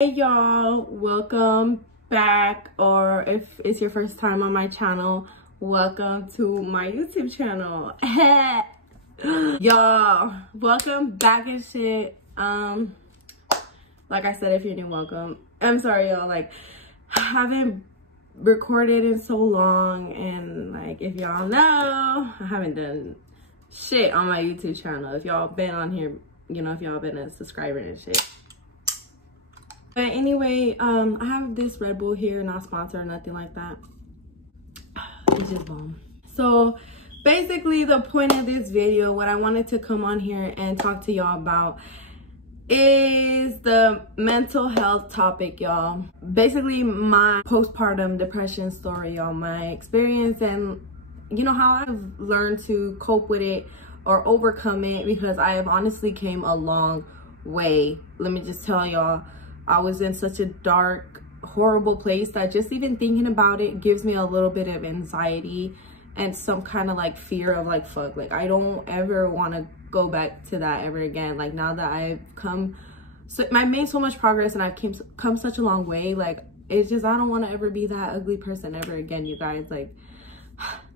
Hey y'all, welcome back, or if it's your first time on my channel, welcome to my YouTube channel. Y'all, welcome back and shit. Like I said, if you're new, welcome. I'm sorry y'all, like I haven't recorded in so long, and like if y'all know, I haven't done shit on my YouTube channel. If y'all been on here, you know, if y'all been a subscriber and shit. But anyway, I have this Red Bull here, not sponsored or nothing like that. It's just bomb. So basically the point of this video, what I wanted to come on here and talk to y'all about is the mental health topic, y'all. Basically my postpartum depression story, y'all, my experience, and you know how I've learned to cope with it or overcome it, because I have honestly came a long way. Let me just tell y'all, I was in such a dark, horrible place that just even thinking about it gives me a little bit of anxiety and some kind of like fear of like, fuck, like I don't ever want to go back to that ever again. Like now that I've come, so I made so much progress and I've come such a long way, like it's just, I don't want to ever be that ugly person ever again, you guys. Like,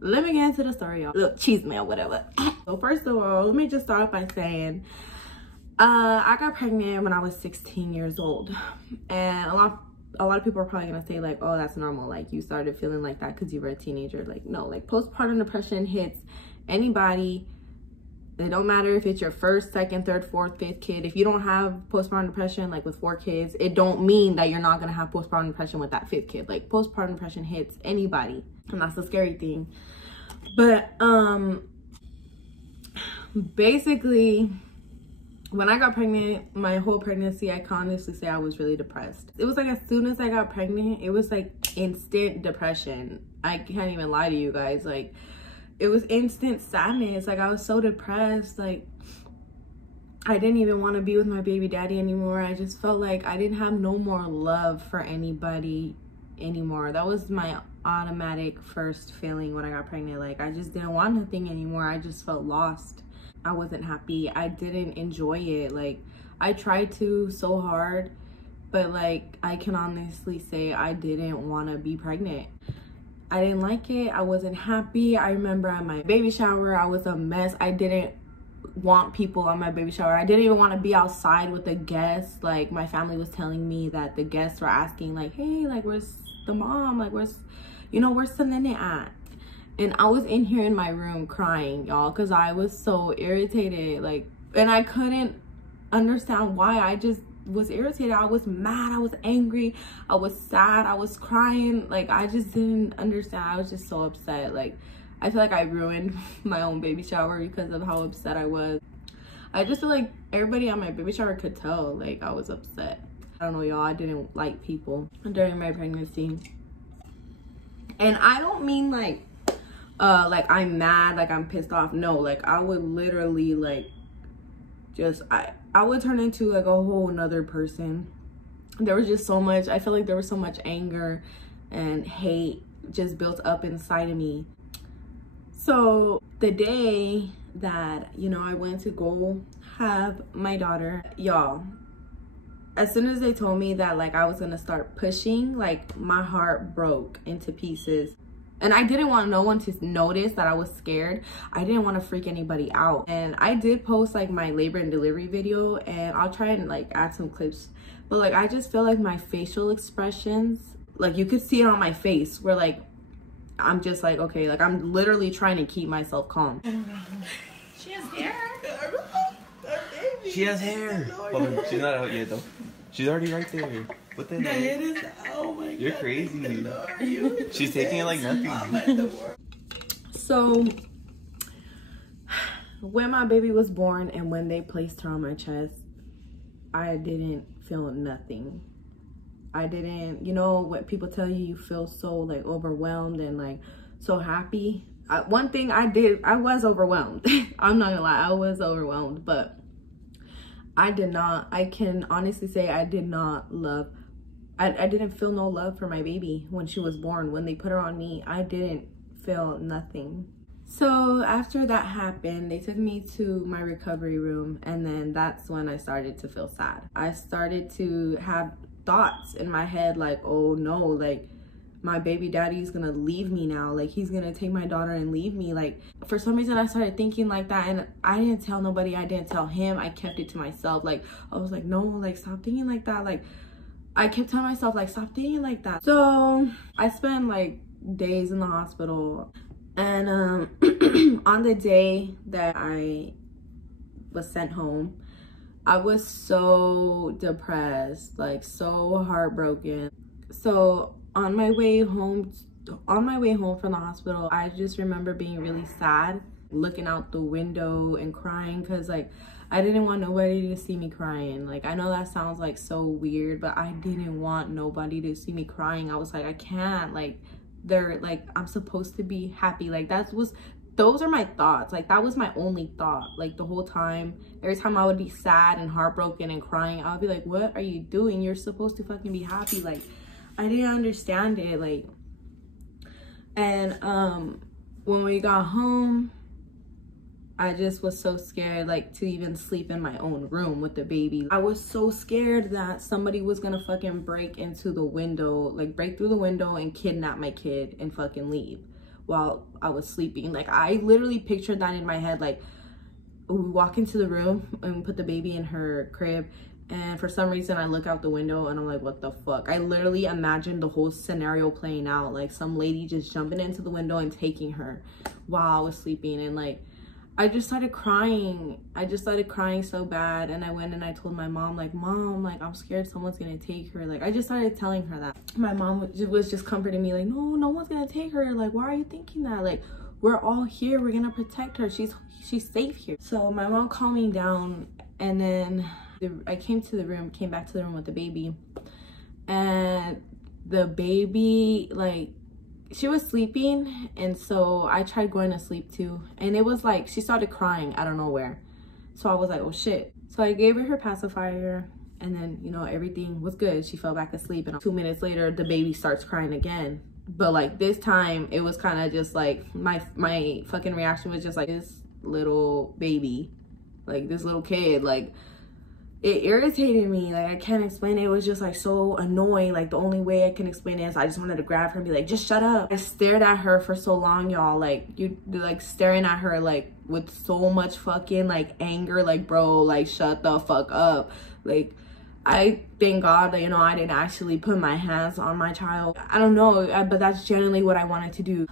let me get into the story, y'all. Look, cheese man, whatever. So first of all, let me just start by saying, I got pregnant when I was 16 years old, and a lot of people are probably gonna say like, oh, that's normal, like you started feeling like that because you were a teenager. Like, no, like postpartum depression hits anybody. It don't matter if it's your first, second, third, fourth, fifth kid. If you don't have postpartum depression, like with 4 kids, it don't mean that you're not gonna have postpartum depression with that 5th kid. Like postpartum depression hits anybody, and that's the scary thing. But basically, when I got pregnant, my whole pregnancy, I can honestly say I was really depressed. It was like as soon as I got pregnant, it was like instant depression. I can't even lie to you guys. Like it was instant sadness. Like I was so depressed. Like I didn't even want to be with my baby daddy anymore. I just felt like I didn't have no more love for anybody anymore. That was my automatic first feeling when I got pregnant. Like I just didn't want nothing anymore. I just felt lost. I wasn't happy. I didn't enjoy it. Like I tried to so hard, but like I can honestly say I didn't want to be pregnant. I didn't like it. I wasn't happy. I remember at my baby shower, I was a mess. I didn't want people on my baby shower. I didn't even want to be outside with the guests. Like my family was telling me that the guests were asking like, hey, like where's the mom? Like where's, you know, where's slnnee at? And I was in here in my room crying, y'all, because I was so irritated. Like, and I couldn't understand why. I just was irritated. I was mad. I was angry. I was sad. I was crying. Like, I just didn't understand. I was just so upset. Like, I feel like I ruined my own baby shower because of how upset I was. I just feel like everybody at my baby shower could tell, like, I was upset. I don't know, y'all. I didn't like people during my pregnancy. And I don't mean, like I'm mad, like I'm pissed off. No, like I would literally like just I would turn into like a whole nother person. There was just so much, I feel like there was so much anger and hate just built up inside of me. So the day that, you know, I went to go have my daughter, y'all, as soon as they told me that like I was gonna start pushing, like my heart broke into pieces. And I didn't want no one to notice that I was scared. I didn't want to freak anybody out. And I did post like my labor and delivery video, and I'll try and like add some clips. But like I just feel like my facial expressions, like you could see it on my face, where like I'm just like, okay, like I'm literally trying to keep myself calm. She has hair. She has hair. Well, she's not out yet though. She's already right there. What the heck? Oh my God. You're crazy. She's taking it like nothing. So when my baby was born and when they placed her on my chest, I didn't feel nothing. I didn't, you know what people tell you, you feel so like overwhelmed and like so happy. One thing I did, I was overwhelmed. I'm not gonna lie, I was overwhelmed, but I can honestly say I did not love, I didn't feel no love for my baby when she was born. When they put her on me, I didn't feel nothing. So after that happened, they took me to my recovery room, and then that's when I started to feel sad. I started to have thoughts in my head like, oh no, like my baby daddy's gonna leave me now, like he's gonna take my daughter and leave me. Like for some reason I started thinking like that, and I didn't tell nobody, I didn't tell him, I kept it to myself. Like I was like, no, like stop thinking like that. Like I kept telling myself like, stop thinking like that. So I spent like days in the hospital, and on the day that I was sent home, I was so depressed, like so heartbroken. So on my way home from the hospital, I just remember being really sad, looking out the window and crying, because like I didn't want nobody to see me crying. Like I know that sounds like so weird, but I didn't want nobody to see me crying. I was like, I can't, like they're like, I'm supposed to be happy. Like those are my thoughts. Like that was my only thought, like the whole time. Every time I would be sad and heartbroken and crying, I would be like, what are you doing? You're supposed to fucking be happy. Like I didn't understand it. Like, and when we got home, I just was so scared, like to even sleep in my own room with the baby. I was so scared that somebody was gonna fucking break into the window, like break through the window and kidnap my kid and fucking leave while I was sleeping. Like I literally pictured that in my head. Like we walk into the room and put the baby in her crib, and for some reason I look out the window and I'm like, what the fuck? I literally imagined the whole scenario playing out, like some lady just jumping into the window and taking her while I was sleeping. And like I just started crying. I just started crying so bad, and I went and I told my mom, like, Mom, like I'm scared someone's gonna take her. Like I just started telling her that. My mom was just comforting me, like, no one's gonna take her. Like why are you thinking that? Like we're all here, we're gonna protect her, she's safe here. So my mom calmed me down, and then I came back to the room with the baby, and the baby, like she was sleeping, and so I tried going to sleep too, and it was like she started crying out of nowhere. So I was like, oh shit. So I gave her pacifier, and then, you know, everything was good. She fell back asleep, and 2 minutes later the baby starts crying again. But like this time it was kind of just like my fucking reaction was just like, this little baby, like this little kid, like it irritated me. Like I can't explain it. It was just like so annoying. Like the only way I can explain it is I just wanted to grab her and be like, just shut up. I stared at her for so long, y'all. Like you like staring at her like with so much fucking like anger, like bro, like shut the fuck up. Like I thank God that, you know, I didn't actually put my hands on my child. I don't know, but that's generally what I wanted to do.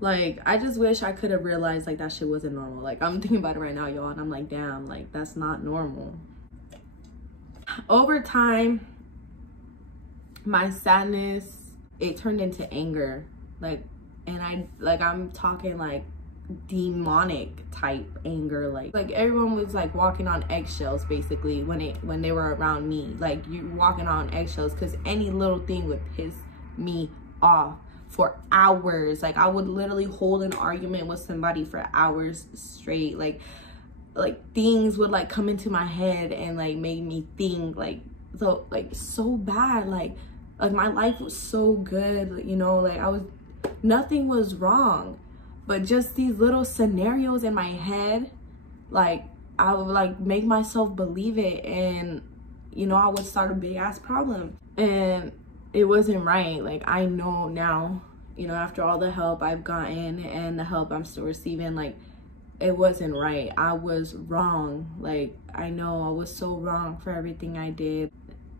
Like I just wish I could have realized like that shit wasn't normal. Like I'm thinking about it right now, y'all, and I'm like, damn, like that's not normal. Over time, my sadness, it turned into anger. Like, and I'm talking like demonic type anger. Like everyone was like walking on eggshells basically when they were around me. Like you walking on eggshells, because any little thing would piss me off for hours. Like I would literally hold an argument with somebody for hours straight. Like things would like come into my head and like make me think so bad. Like my life was so good, you know, like nothing was wrong, but just these little scenarios in my head, like I would like make myself believe it, and you know I would start a big ass problem, and it wasn't right. Like I know now, you know, after all the help I've gotten and the help I'm still receiving, like it wasn't right. I was wrong. Like I know I was so wrong for everything I did.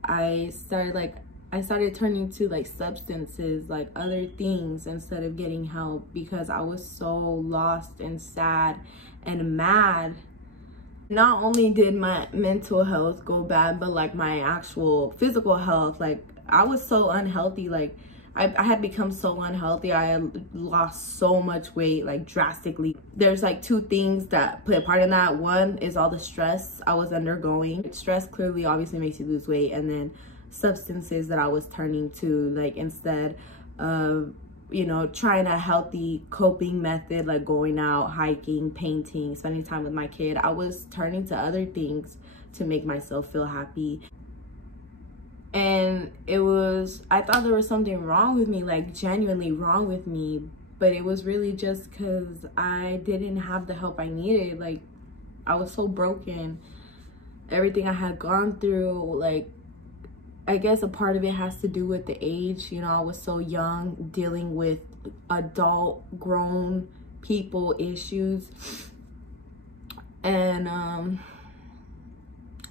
I started turning to like substances, like other things, instead of getting help, because I was so lost and sad and mad. Not only did my mental health go bad, but like my actual physical health, like I was so unhealthy. Like I had become so unhealthy. I had lost so much weight, like drastically. There's like two things that play a part in that. One is all the stress I was undergoing. Stress clearly obviously makes you lose weight, and then substances that I was turning to, like instead of, you know, trying a healthy coping method, like going out, hiking, painting, spending time with my kid, I was turning to other things to make myself feel happy. And I thought there was something wrong with me, like genuinely wrong with me, but it was really just because I didn't have the help I needed. Like I was so broken. everything I had gone through, like, I guess a part of it has to do with the age. You know, I was so young, dealing with adult, grown people issues. And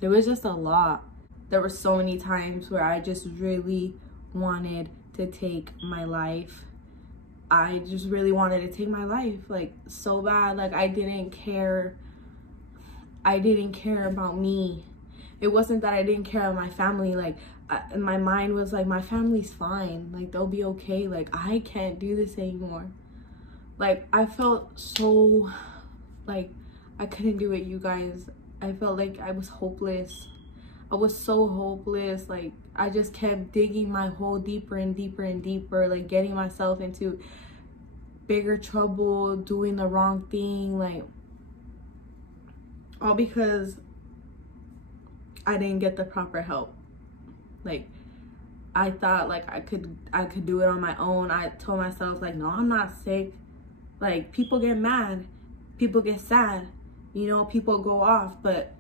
it was just a lot. There were so many times where I just really wanted to take my life. I just really wanted to take my life, like, so bad. Like, I didn't care about me. It wasn't that I didn't care about my family. Like, my mind was like, my family's fine, like, they'll be okay. Like, I can't do this anymore. Like, I felt so, like, I couldn't do it, you guys. I felt like I was hopeless. I was so hopeless. Like, I just kept digging my hole deeper and deeper and deeper, like, getting myself into bigger trouble, doing the wrong thing, like, all because I didn't get the proper help. Like, I thought, like, I could do it on my own. I told myself, like, no, I'm not sick. Like, people get mad, people get sad, you know, people go off, but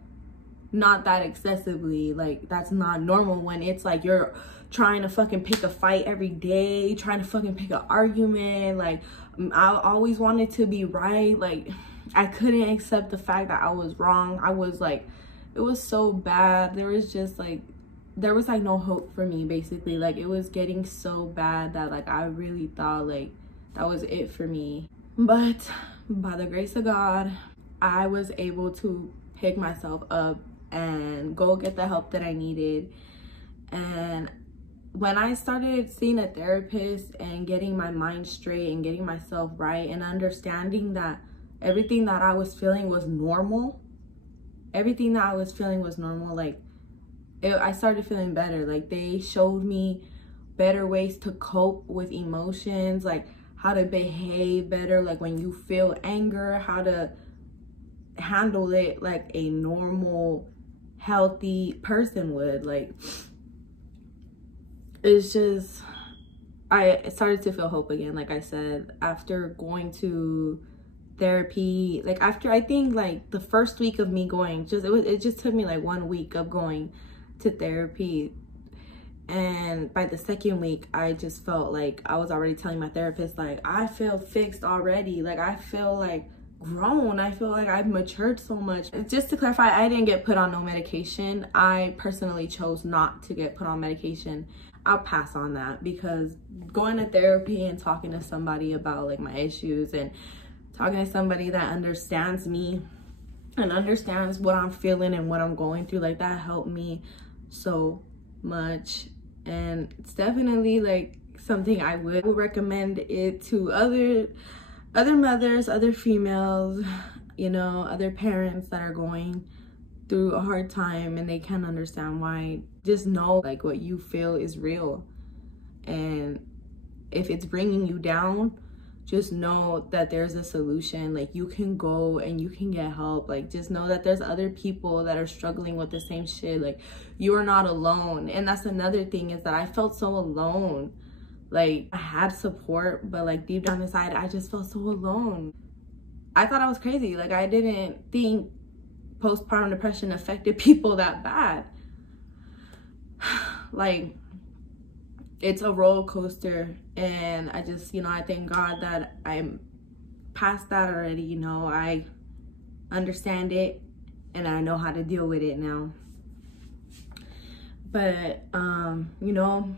not that excessively. Like, that's not normal when it's like you're trying to fucking pick a fight every day, trying to fucking pick an argument. Like, I always wanted to be right. Like, I couldn't accept the fact that I was wrong. I was like, it was so bad. There was like no hope for me, basically. Like, it was getting so bad that, like, I really thought, like, that was it for me. But by the grace of God, I was able to pick myself up and go get the help that I needed. And when I started seeing a therapist and getting my mind straight and getting myself right and understanding that everything that I was feeling was normal, like, I started feeling better. Like, they showed me better ways to cope with emotions, like how to behave better, like when you feel anger, how to handle it like a normal, healthy person would. Like, it's just, I started to feel hope again, like I said, after going to therapy. Like, after, I think, like, the first week of me going, it just took me like 1 week of going to therapy. And by the second week, I just felt like I was already telling my therapist, like, I feel fixed already. Like, I feel like grown. I feel like I've matured so much. Just to clarify, I didn't get put on no medication. I personally chose not to get put on medication. I'll pass on that, because going to therapy and talking to somebody about, like, my issues and talking to somebody that understands me and understands what I'm feeling and what I'm going through, like, that helped me so much. And it's definitely, like, something I would recommend it to other mothers, other females, you know, other parents that are going through a hard time and they can't understand why. Just know, like, what you feel is real, and if it's bringing you down, just know that there's a solution. Like, you can go and you can get help. Like, just know that there's other people that are struggling with the same shit. Like, you are not alone. And that's another thing, is that I felt so alone. Like, I had support, but, like, deep down inside, I just felt so alone. I thought I was crazy. Like, I didn't think postpartum depression affected people that bad. Like, it's a roller coaster, and I just, you know, I thank God that I'm past that already. You know, I understand it and I know how to deal with it now. But you know,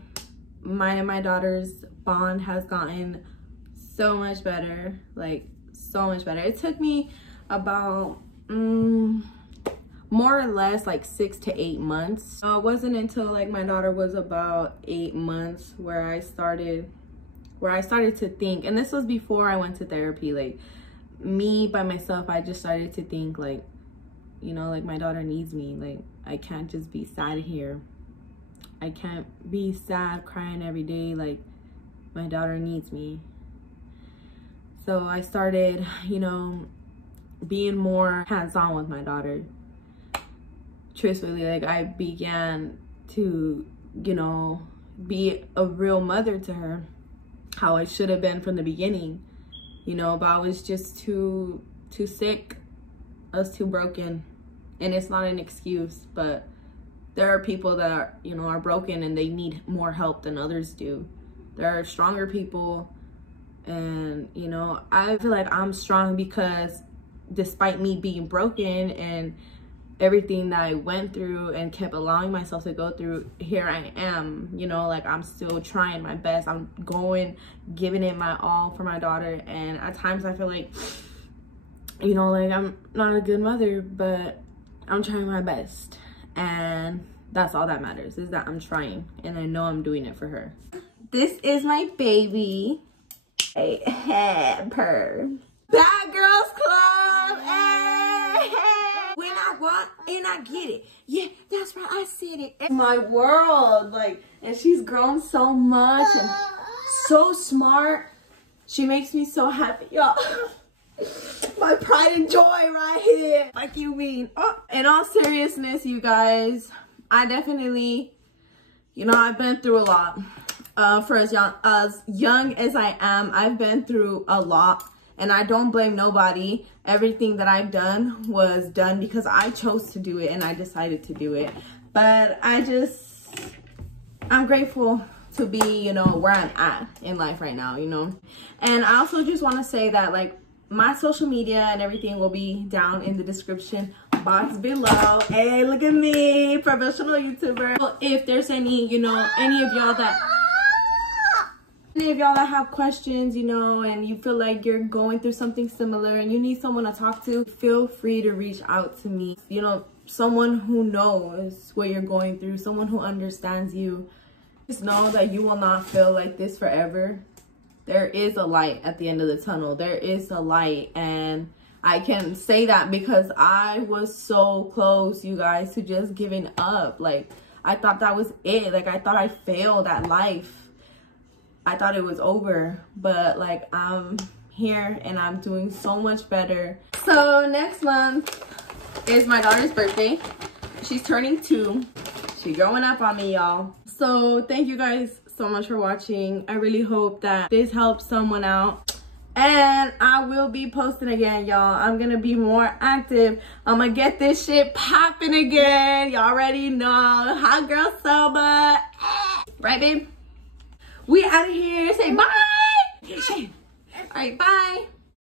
mine and my daughter's bond has gotten so much better, like, so much better. It took me about more or less like 6 to 8 months. It wasn't until, like, my daughter was about 8 months where I started to think, and this was before I went to therapy. Like, me by myself, I just started to think, like, you know, like, my daughter needs me. Like, I can't just be sad here. I can't be sad crying every day. Like, my daughter needs me. So I started, you know, being more hands-on with my daughter. Truthfully, like, I began to, you know, be a real mother to her, how I should have been from the beginning, you know, but I was just too sick. I was too broken. and it's not an excuse, but there are people that are, you know, are broken and they need more help than others do. There are stronger people, and you know, I feel like I'm strong because despite me being broken and everything that I went through and kept allowing myself to go through, here I am, you know, like I'm still trying my best. I'm giving it my all for my daughter, and at times I feel like, you know, like I'm not a good mother, but I'm trying my best, and that's all that matters, is that I'm trying, and I know I'm doing it for her. This is my baby. Hey, purr. Bad Girls Club. Hey, hey. When I walk and I get it. Yeah, that's right, I said it. My world, like, and she's grown so much and so smart. She makes me so happy, y'all. My pride and joy right here. Like you mean. Oh, in all seriousness, you guys, I definitely, you know, I've been through a lot. For as young as I am, I've been through a lot, and I don't blame nobody. Everything that I've done was done because I chose to do it and I decided to do it. But I'm grateful to be, you know, where I'm at in life right now, you know. And I also just want to say that, like, my social media and everything will be down in the description box below. Hey, look at me, professional YouTuber. So if there's any, you know, any of y'all that have questions, you know, and you feel like you're going through something similar and you need someone to talk to, feel free to reach out to me. You know, someone who knows what you're going through, someone who understands you. Just know that you will not feel like this forever. There is a light at the end of the tunnel. There is a light, and I can say that because I was so close, you guys, to just giving up. Like, I thought that was it. Like, I thought I failed at life. I thought it was over, but like, I'm here and I'm doing so much better. So next month is my daughter's birthday. She's turning 2. She's growing up on me, y'all. So thank you guys so much for watching. I really hope that this helps someone out. And I will be posting again, y'all. I'm gonna be more active. I'm gonna get this shit popping again. Y'all already know. Hot girl summer. Right, babe? We out of here. Say bye. All right, bye.